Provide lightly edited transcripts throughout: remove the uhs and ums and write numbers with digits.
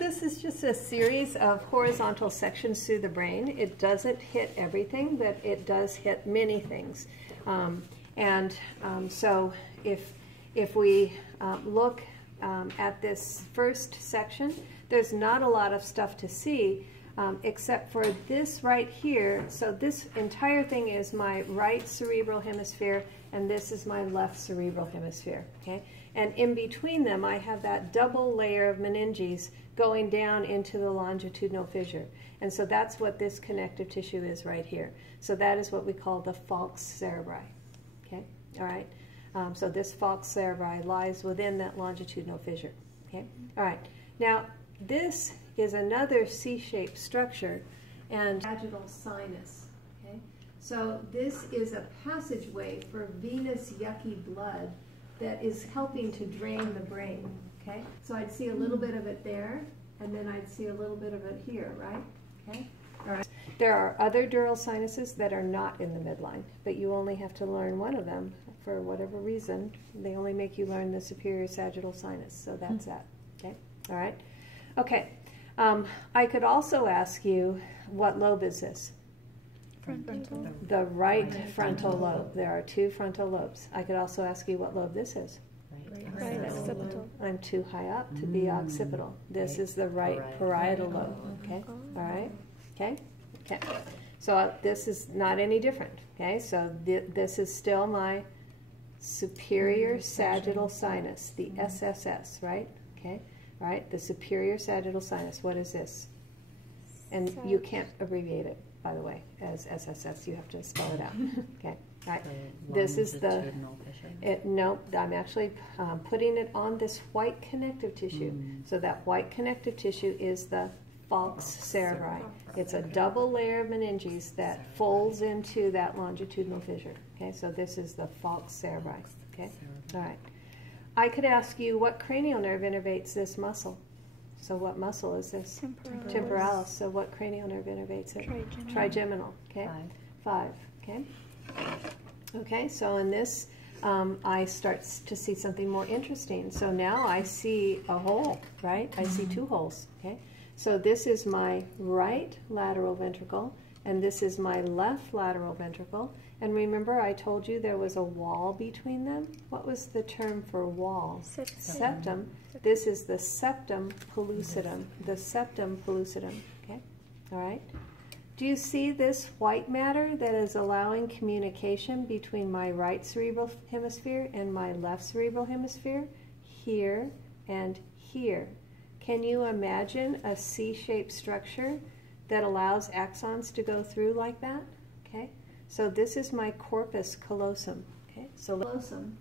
this is just a series of horizontal sections through the brain. It doesn't hit everything, but it does hit many things. So if we look at this first section, there's not a lot of stuff to see except for this right here. So this entire thing is my right cerebral hemisphere, and this is my left cerebral hemisphere. Okay? And in between them, I have that double layer of meninges going down into the longitudinal fissure. And so that's what this connective tissue is right here. So that is what we call the falx cerebri. Okay? All right? So this falx cerebri lies within that longitudinal fissure. Okay? All right. Now, this is another C-shaped structure and sagittal sinus. Okay? So this is a passageway for venous yucky blood that is helping to drain the brain. Okay? So I'd see a little bit of it there, and then I'd see a little bit of it here, right? Okay? All right. There are other dural sinuses that are not in the midline, but you only have to learn one of them for whatever reason. They only make you learn the superior sagittal sinus, so that's that. Okay? All right? Okay. I could also ask you, what lobe is this? Frontal. The right frontal lobe. There are two frontal lobes. I could also ask you what lobe this is. Right occipital. I'm too high up to be occipital. This is the right parietal lobe. Okay? All right? Okay? Okay. So this is not any different. Okay? So this is still my superior sagittal sinus, the SSS, right? Okay? All right? The superior sagittal sinus. What is this? And you can't abbreviate it, by the way, as SSS. You have to spell it out. Okay? All right. This is the, no, I'm actually putting it on this white connective tissue. So that white connective tissue is the falx cerebri. It's a double layer of meninges that folds into that longitudinal fissure. Okay, so this is the falx cerebri. Okay, all right. I could ask you, what cranial nerve innervates this muscle? So what muscle is this? Temporalis. Temporalis. So what cranial nerve innervates it? Trigeminal. Trigeminal. Okay. Five. Okay. Okay. So in this, I start to see something more interesting. So now I see a hole, right? I see two holes. Okay. So this is my right lateral ventricle, and this is my left lateral ventricle. And remember, I told you there was a wall between them? What was the term for wall? Septum. This is the septum pellucidum. The septum pellucidum. Okay? All right? Do you see this white matter that is allowing communication between my right cerebral hemisphere and my left cerebral hemisphere? Here and here. Can you imagine a C-shaped structure that allows axons to go through like that? Okay? So this is my corpus callosum. Okay? So callosum,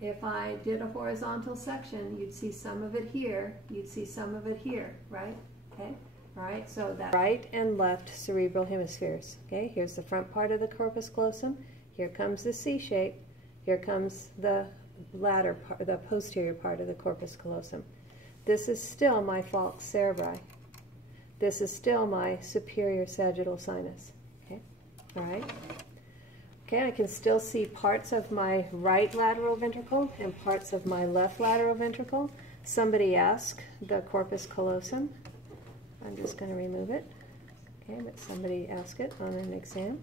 if I did a horizontal section, you'd see some of it here, you'd see some of it here, right? Okay? All right, so that right and left cerebral hemispheres. Okay? Here's the front part of the corpus callosum. Here comes the C shape. Here comes the latter part, the posterior part of the corpus callosum. This is still my falx cerebri. This is still my superior sagittal sinus. Okay? All right? Okay, I can still see parts of my right lateral ventricle and parts of my left lateral ventricle. Somebody asked the corpus callosum. I'm just going to remove it. Okay, but somebody asked it on an exam.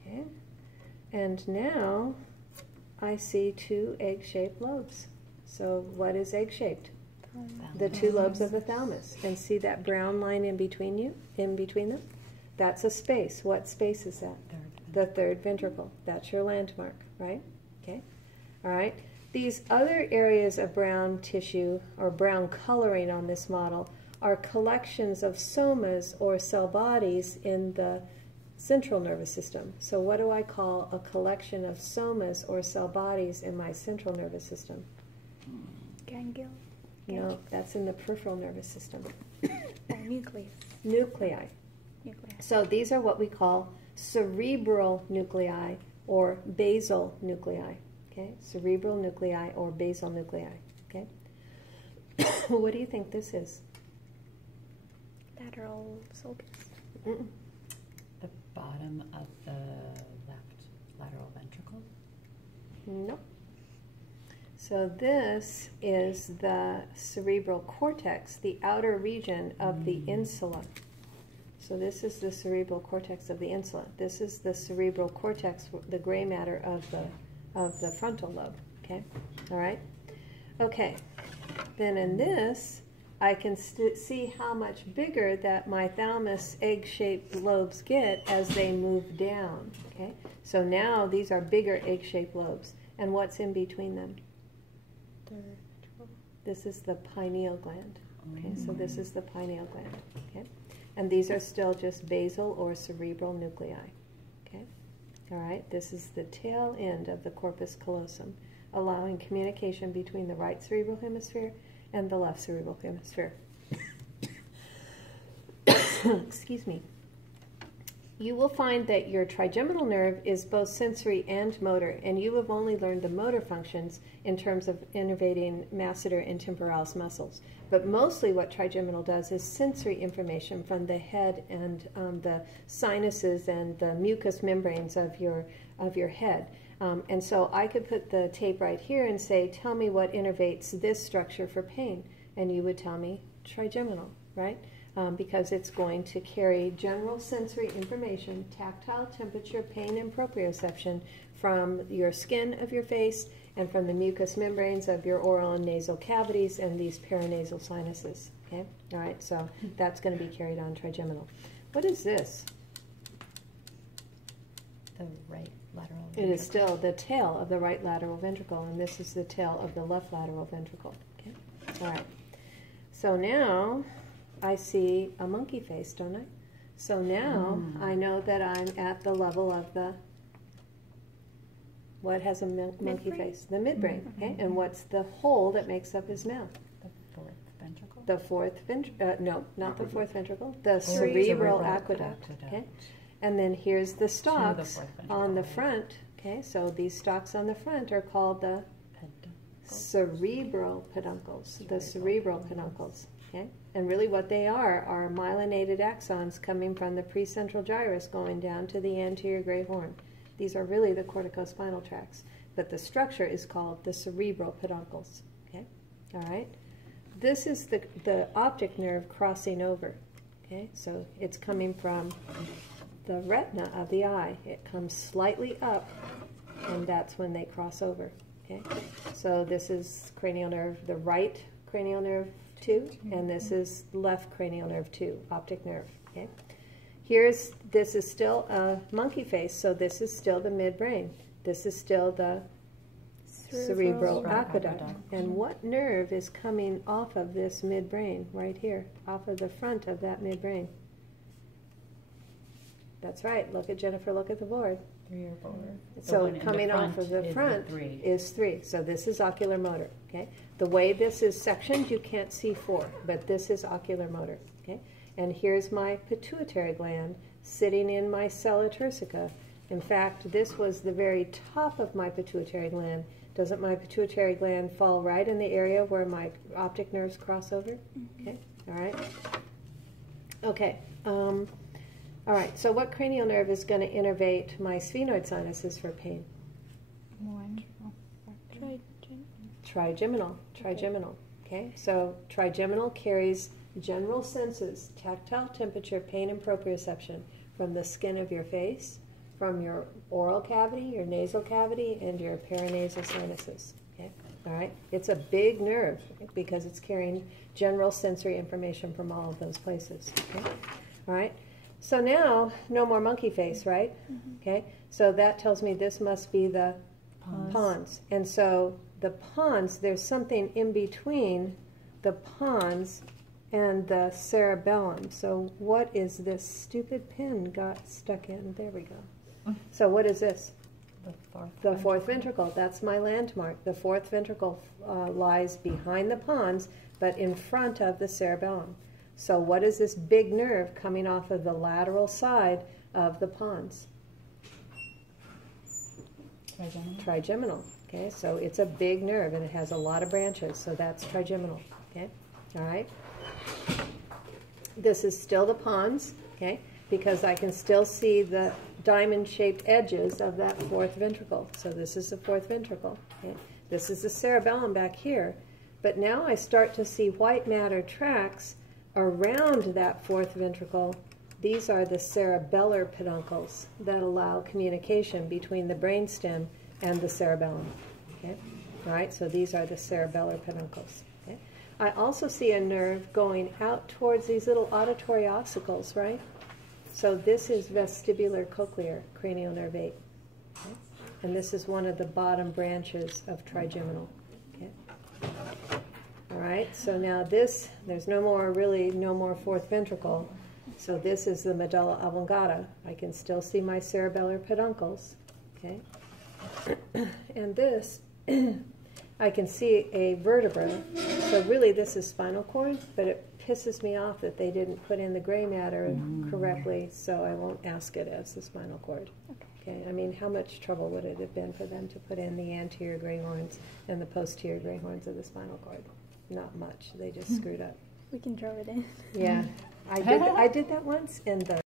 Okay. And now I see two egg-shaped lobes. So what is egg-shaped? The two lobes of the thalamus. And see that brown line in between them? That's a space. What space is that? The third ventricle. That's your landmark, right? Okay. All right. These other areas of brown tissue or brown coloring on this model are collections of somas or cell bodies in the central nervous system. So what do I call a collection of somas or cell bodies in my central nervous system? Ganglia. No, that's in the peripheral nervous system. Nucleus. Nuclei. So these are what we call cerebral nuclei or basal nuclei. Okay, cerebral nuclei or basal nuclei. Okay. What do you think this is? Lateral sulcus. The bottom of the left lateral ventricle? Nope. So this is the cerebral cortex, the outer region of the insula. So this is the cerebral cortex of the insula. This is the cerebral cortex, the gray matter of the frontal lobe. Okay, all right. Okay, then in this, I can see how much bigger that my thalamus egg-shaped lobes get as they move down. Okay, so now these are bigger egg-shaped lobes, and what's in between them? This is the pineal gland. Okay, so this is the pineal gland. Okay, and these are still just basal or cerebral nuclei. Okay, all right. This is the tail end of the corpus callosum, allowing communication between the right cerebral hemisphere and the left cerebral hemisphere. Excuse me. You will find that your trigeminal nerve is both sensory and motor, and you have only learned the motor functions in terms of innervating masseter and temporalis muscles. But mostly what trigeminal does is sensory information from the head and the sinuses and the mucous membranes of your head. And so I could put the tape right here and say, tell me what innervates this structure for pain. And you would tell me trigeminal, right? Because it's going to carry general sensory information, tactile, temperature, pain, and proprioception from your skin of your face and from the mucous membranes of your oral and nasal cavities and these paranasal sinuses. Okay? All right, so that's going to be carried on trigeminal. What is this? The right lateral It ventricle. is still the tail of the right lateral ventricle, and this is the tail of the left lateral ventricle. Okay? All right. So now I see a monkey face, don't I? So now I know that I'm at the level of the, what has a monkey Midbrain? face? The midbrain. Okay? And what's the hole that makes up his mouth? The fourth ventricle. The fourth ventricle, no, not the fourth ventricle, the Cerebral cerebral aqueduct. Okay? And then here's the stalks fourth on the ventricle. front. Okay, so these stalks on the front are called the Peduncle. cerebral peduncles, the cerebral peduncles. Okay, and really what they are myelinated axons coming from the precentral gyrus going down to the anterior gray horn. These are really the corticospinal tracts, but the structure is called the cerebral peduncles. Okay, all right. This is the optic nerve crossing over. Okay, so it's coming from the retina of the eye. It comes slightly up, and that's when they cross over. Okay, so this is cranial nerve, the right cranial nerve 2, and this is left cranial nerve 2, optic nerve. Okay, this is still a monkey face, so this is still the midbrain. This is still the cerebral aqueduct. And what nerve is coming off of this midbrain right here, off of the front of that midbrain? That's right. Look at Jennifer. Look at the board. 3 or 4. The So one in coming the off front of the is front 3. is 3. So this is ocular motor. Okay. The way this is sectioned, you can't see 4, but this is ocular motor. Okay. And here's my pituitary gland sitting in my sella turcica. In fact, this was the very top of my pituitary gland. Doesn't my pituitary gland fall right in the area where my optic nerves cross over? Okay. All right. Okay. All right, so what cranial nerve is going to innervate my sphenoid sinuses for pain? Trigeminal. Trigeminal. Okay, so trigeminal carries general senses, tactile, temperature, pain, and proprioception from the skin of your face, from your oral cavity, your nasal cavity, and your paranasal sinuses. Okay, all right. It's a big nerve because it's carrying general sensory information from all of those places. Okay, all right. So now, no more monkey face, right? Okay, so that tells me this must be the pons. And so the pons, there's something in between the pons and the cerebellum. So what is this stupid pin got stuck in? There we go. So what is this? The fourth ventricle. That's my landmark. The fourth ventricle lies behind the pons, but in front of the cerebellum. So what is this big nerve coming off of the lateral side of the pons? Trigeminal. Okay, so it's a big nerve and it has a lot of branches, so that's trigeminal. Okay, all right. This is still the pons, okay, because I can still see the diamond-shaped edges of that fourth ventricle. So this is the fourth ventricle. Okay? This is the cerebellum back here. But now I start to see white matter tracks around that fourth ventricle. These are the cerebellar peduncles that allow communication between the brainstem and the cerebellum. Okay? All right, so these are the cerebellar peduncles. Okay? I also see a nerve going out towards these little auditory ossicles, right? So this is vestibular cochlear, cranial nerve 8. Okay? And this is one of the bottom branches of trigeminal. Okay? All right, so now this, there's no more fourth ventricle. So this is the medulla oblongata. I can still see my cerebellar peduncles. Okay? And this, I can see a vertebra. So really this is spinal cord, but it pisses me off that they didn't put in the gray matter correctly, so I won't ask it as the spinal cord. Okay, I mean, how much trouble would it have been for them to put in the anterior gray horns and the posterior gray horns of the spinal cord? Not much. They just screwed up. We can draw it in. Yeah, I did that once, and the